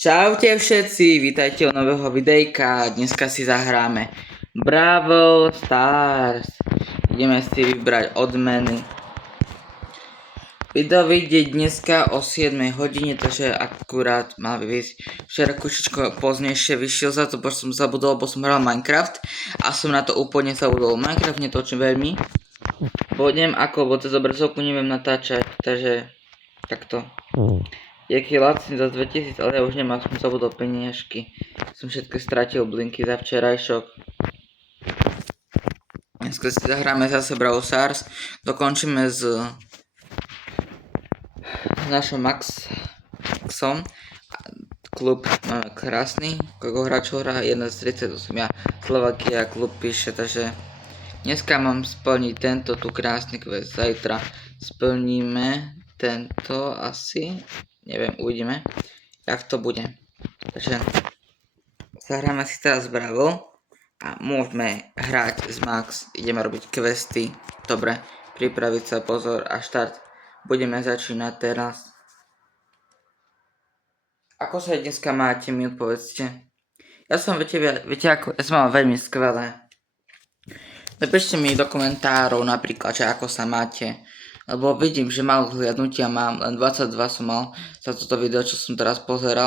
Čaute všetci, vítajte u nového videjka. Dneska si zahráme Brawl Stars. Ideme si vybrať odmeny. Video vyjde dneska o 7 hodine, takže akurát mal vyjsť. Včera kušičko poznejšie vyšiel za to, bo som zabudol, bo som hral Minecraft a som na to úplne zabudol. Minecraft netočím veľmi. Budem ako, bo cez obrazovku neviem natáčať, takže takto. Jaký lacný za 2000, ale ja už nemám, som zabudol peniažky. Som všetko stratil blinky za včerajšok. Dneska si zahráme zase Brawl Stars. Dokončíme s našim Maxom. Klub máme krásny. Koľko hráčov hrá? 1:38. Ja Slovakia klub píše, takže dneska mám splniť tento tu krásny quest. Zajtra splníme tento asi. Neviem, uvidíme, jak to bude. Takže zahráme si teraz Brawl a môžeme hrať s Max. Ideme robiť questy. Dobre, pripraviť sa, pozor a štart. Budeme začínať teraz. Ako sa dneska máte, mi odpovedzte. Ja som, viete ako, ja som mal veľmi skvelé. Napíšte mi do komentárov napríklad, že ako sa máte. Lebo vidím, že málo zhliadnutia mám, len 22 som mal za toto video, čo som teraz pozeral.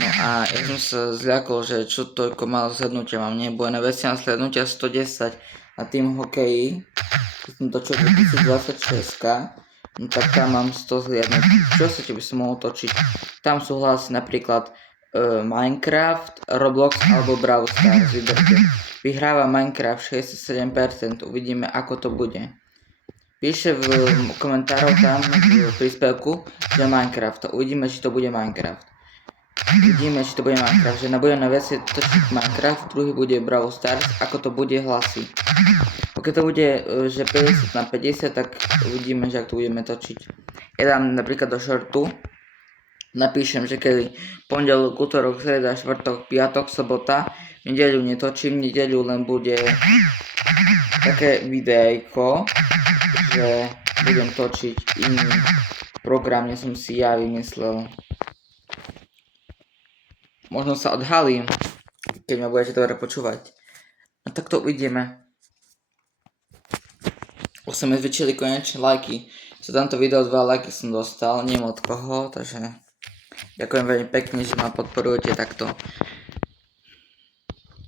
No a ja som sa zľakol, že čo toľko málo zhliadnutia mám, nebo na veciam zhliadnutia 110 na tým hokeji. Keď som točil 2026, no tak tam mám 100 zhliadnutí. Čo sa by som mohol točiť? Tam sú hlasy napríklad Minecraft, Roblox alebo Brawl Stars, vyberte. Vyhráva Minecraft 67%, uvidíme ako to bude. Píše v komentároch tam v príspevku, že Minecraft. Uvidíme, či to bude Minecraft. Že budem na veci točiť Minecraft, druhý bude Brawl Stars, ako to bude hlasy. Keď to bude, že 50 na 50, tak uvidíme, že ak to budeme točiť. Ja dám napríklad do shortu, napíšem, že kedy pondelok, utorok, sreda, štvrtok, piatok, sobota, nedeľu netočím, nedeľu len bude také videjko, že budem točiť iný program, som si ja vymyslel. Možno sa odhalím, keď ma budete dobre počúvať. No tak to uvidíme. Už sa mi zväčšili konečne lajky. Za tamto video 2 lajky som dostal, neviem od koho, takže ďakujem veľmi pekne, že ma podporujete takto.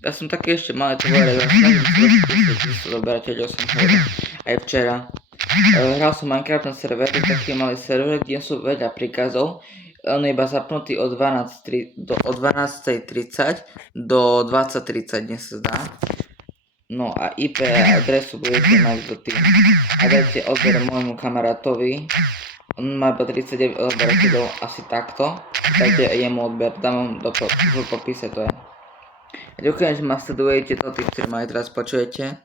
Ja som taký ešte malý tvorec, ja snažím sa doberateľov som povedal aj včera. Hral som Minecraft na serveri, taký malý server, kde sú veľa príkazov. On je iba zapnutý od 12:30 do 20:30 dnes sa dá. No a IP adresu budete mať do tým. A dajte odber môjmu kamarátovi. On má iba 39 odberateľov, asi takto. Dajte jemu odber, dám vám do popise to je. Ďakujem, že ma sledujete, to tí, ktorí ma aj teraz počujete.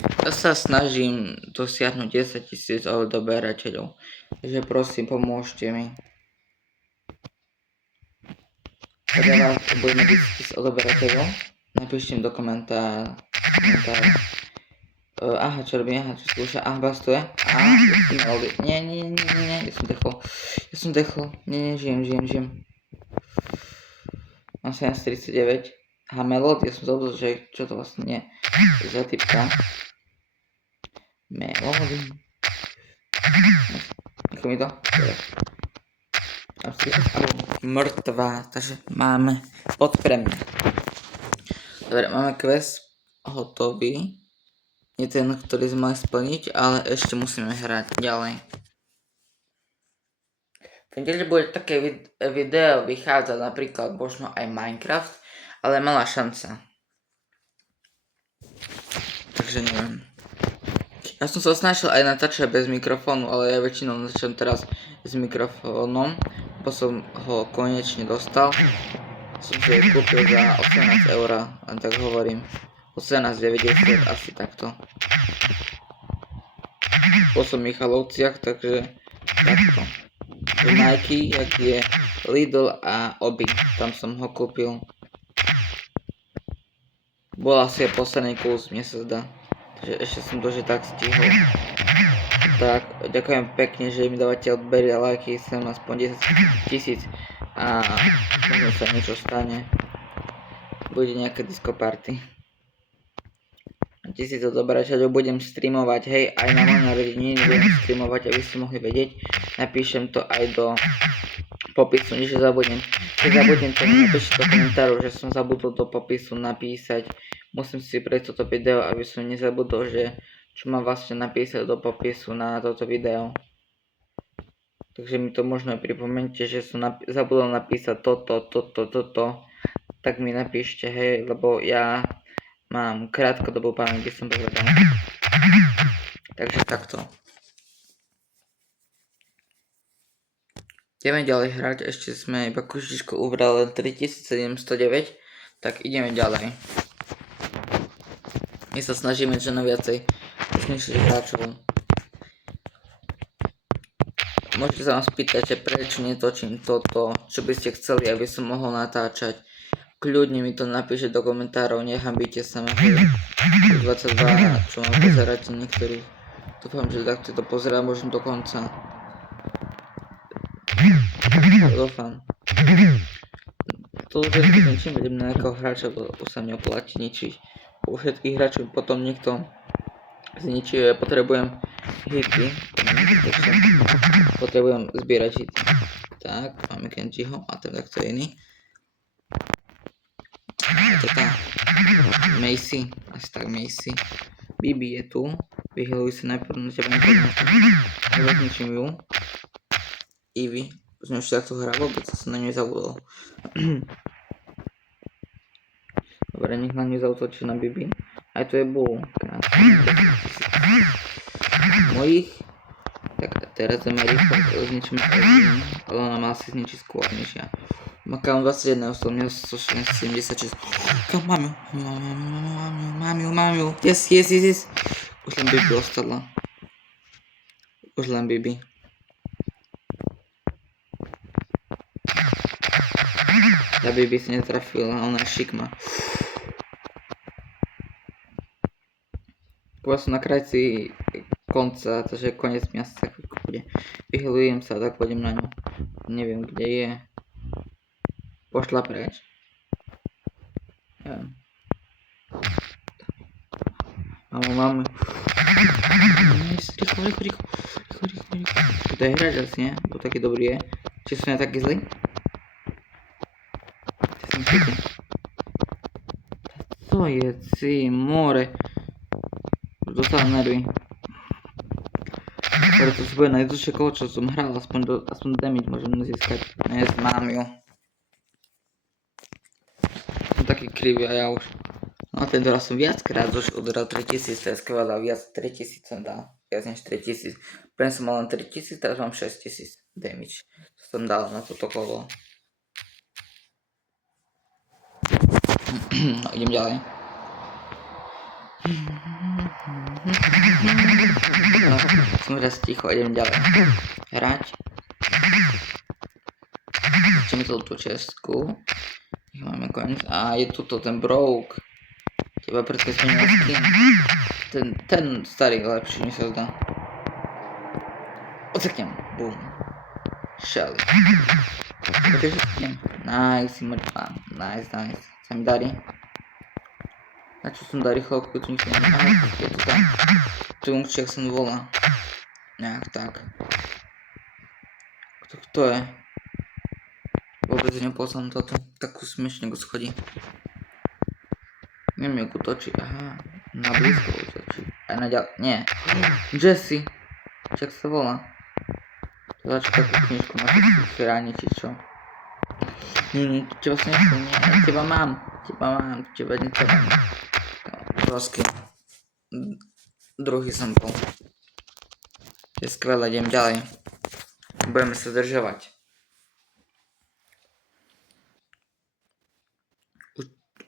Ja sa snažím dosiahnuť 10 000 odberateľov. Takže prosím, pomôžte mi. Keď vás budeme 10 000 odberateľov, napíšte mi do komentára. Aha, čo robím? Aha, čo skúša? Aha, bastuje. Nie, ja som dechol. Nie, žijem. Mám 739. Aha, Melody, ja som zabudol, že čo to vlastne nie. Za typka. Melody. Ako mi to? Mŕtvá, takže máme podpremne. Dobre, máme quest hotový. Nie ten, ktorý sme mali splniť, ale ešte musíme hrať ďalej. Keď bude také video vychádzať napríklad možno aj Minecraft, ale malá šanca. Takže neviem. Ja som sa snažil aj natáčať bez mikrofónu, ale ja väčšinou natáčam teraz s mikrofónom, bo som ho konečne dostal. Som si ho kúpil za 18 €, len tak hovorím. 18,90 asi takto. Bol som v Michalovciach, takže takto. Nike, jak je Lidl a Obi, tam som ho kúpil. Bol asi posledný kus, mne sa zdá. Takže ešte som to že tak stihol. tak, ďakujem pekne, že mi dávate odbery a lajky, sem aspoň 10 000 a možno sa niečo stane. Bude nejaké disco party. 1000 odoberať, že budem streamovať, hej, aj na moje narodeniny budem streamovať, aby ste mohli vedieť. Napíšem to aj do popisu, než zabudnem. Keď zabudnem, to mi napíšte do komentárov, že som zabudol do popisu napísať. Musím si prejsť toto video, aby som nezabudol, že čo mám vlastne napísať do popisu na toto video. Takže mi to možno pripomente, že som zabudol napísať toto. Tak mi napíšte, hej, lebo ja mám krátkodobú pamäť, kde som povedal. Takže takto. Ideme ďalej hrať, ešte sme iba kuštičku ubrali len 3709, tak ideme ďalej. My sa snažíme čo na viacej smyšľať hráčov. Môžete sa vám spýtať, že prečo netočím toto, čo by ste chceli, aby som mohol natáčať. Kľudne mi to napíšte do komentárov, nehambíte sa ma, 22, čo ma pozeráte niektorí. Dúfam, že takto to pozerá možno do konca. Dúfam. To už ničím, vedem na nejakého hráča, už sa neoplatí ničiť. U všetkých hráčov potom niekto zničí, ja potrebujem hity, potrebujem zbierať hity. Tak, máme Kenjiho a ten takto je iný. A to tá Macy, asi tak Macy. Bibi je tu, vyheluj sa najprv na teba ja zničím ju. Ivy, už neviem, takto hrá, vôbec som na ňu zabudol. Dobre, nech na ňu zautočí na Bibi. Aj tu je Bull. Mojich. Tak teraz ideme rýchlo zničíme Evin, ale ona má asi zničiť skôr než ja. Makám 21, som měl 176. Kam mám ju. Yes. Už len Bibi ostala. Už len Bibi. Ta Bibi si netrafila, ona je šikma. Povedal som na krajci konca, takže konec miasta bude. Vyhelujem sa, tak pôjdem na ňu. Neviem, kde je. Pošla preč. Neviem. Máme. Rýchlo. To je hráč asi, nie? Bo taký dobrý je. Či som ja taký zlý? Co je, si, more. Dostal nervy. Preto to bude najdlhšie kolo, čo som hral, aspoň damage môžem získať. Mám ju. Som taký krivý a ja už. No a tento raz som viackrát už udral 3000, to je skvelé, viac 3000 som dal. Viac než 3000. Prvne som mal len 3000, teraz mám 6000 damage. To som dal na toto kolo. No, idem ďalej. No, som teraz ticho, idem ďalej. Hrať. Ešte mi tú čestku. Máme koniec. A je tuto ten Broke. Teba predtým zmenil skin. Ten starý lepší, mi sa zdá. Odseknem. Boom. Shelly. Nice, mŕtva. Nice. Sa mi darí. Na čo som dal rýchlo, keď tu nikto nemá. Je to tam. Tungčiak som volá. Nejak tak. Kto je? Vôbec nepoznám toto. Takú smiešne go schodí. Neviem, jak utočí. Aha. Na blízko utočí. Aj na ďalej. Nie. Jessie. Čak sa volá. Začal takú knižku na to ráni, či čo. Nie, teba som nechcel. Nie, teba mám. Teba netreba. Prosky. Druhý som bol. Je skvelé, idem ďalej. Budeme sa zdržovať.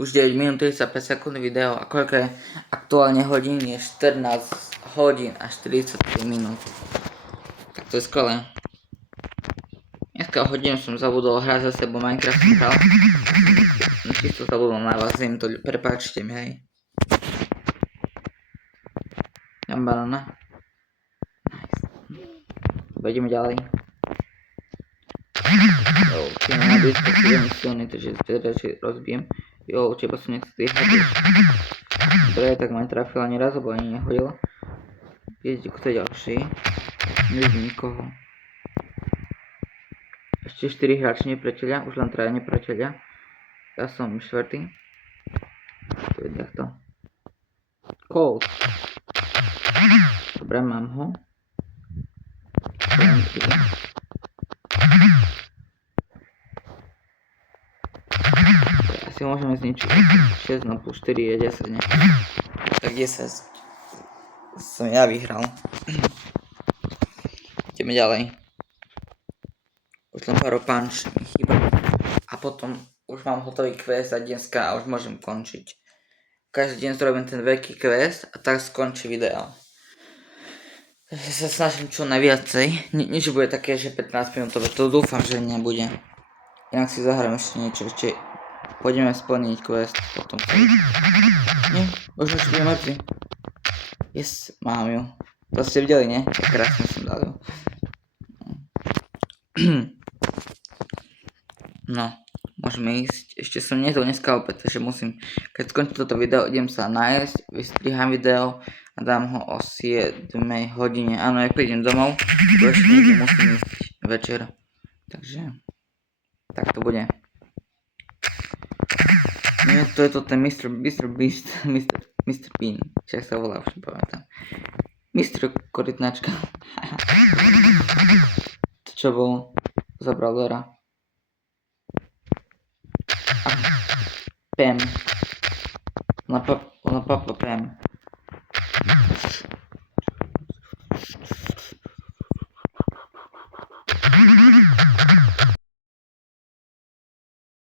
Už 9 minút 35 sekúnd video a koľko je aktuálne hodín je 14 hodín a 43 minút. Tak to je skvelé. Dneska hodinu som zabudol hrať za sebou Minecraft som hral. Čisto zabudol na vás, im to prepáčte mi, hej. Dám banana. Nice. Dobre, ideme ďalej. Jo, ty na blízko si veľmi silný, takže radšej rozbijem. Jo, teba som nechce ty hodiť. Dobre, tak ma netrafila ani raz, lebo ani nehodila. Vidíte, kto je ďalší. Nevidím nikoho. Ešte 4 hráči nepriateľia, už len 3 nepriateľia. Ja som 4. To je takto. Colt. Dobre, mám ho. Asi môžeme zničiť 6 no plus 4 je 10, ne? Tak 10 som ja vyhral. Ideme ďalej. Už len pár punch mi chýba. A potom už mám hotový quest za dneska a už môžem končiť. Každý deň zrobím ten veľký quest a tak skončí video. Takže sa snažím čo najviacej. Nič bude také, že 15 minútové, to dúfam, že nebude. Inak si zahrám ešte niečo, ešte pôjdeme splniť quest potom. Nie, už bude mŕtvy. Yes, mám ju. To ste videli, nie? Tak krásne som dal ju. No, môžeme ísť. Ešte som nedol dneska opäť, takže musím, keď skončím toto video, idem sa nájsť, vystrihám video a dám ho o 7 hodine. Áno, ja prídem domov, bo ešte niekde musím ísť večer. Takže, tak to bude. Nie, to je to ten Mr. Bean, čo sa volá, už nepamätám. Mr. Korytnačka. To čo bol za brawlera? Pam. Ona Papa Pam.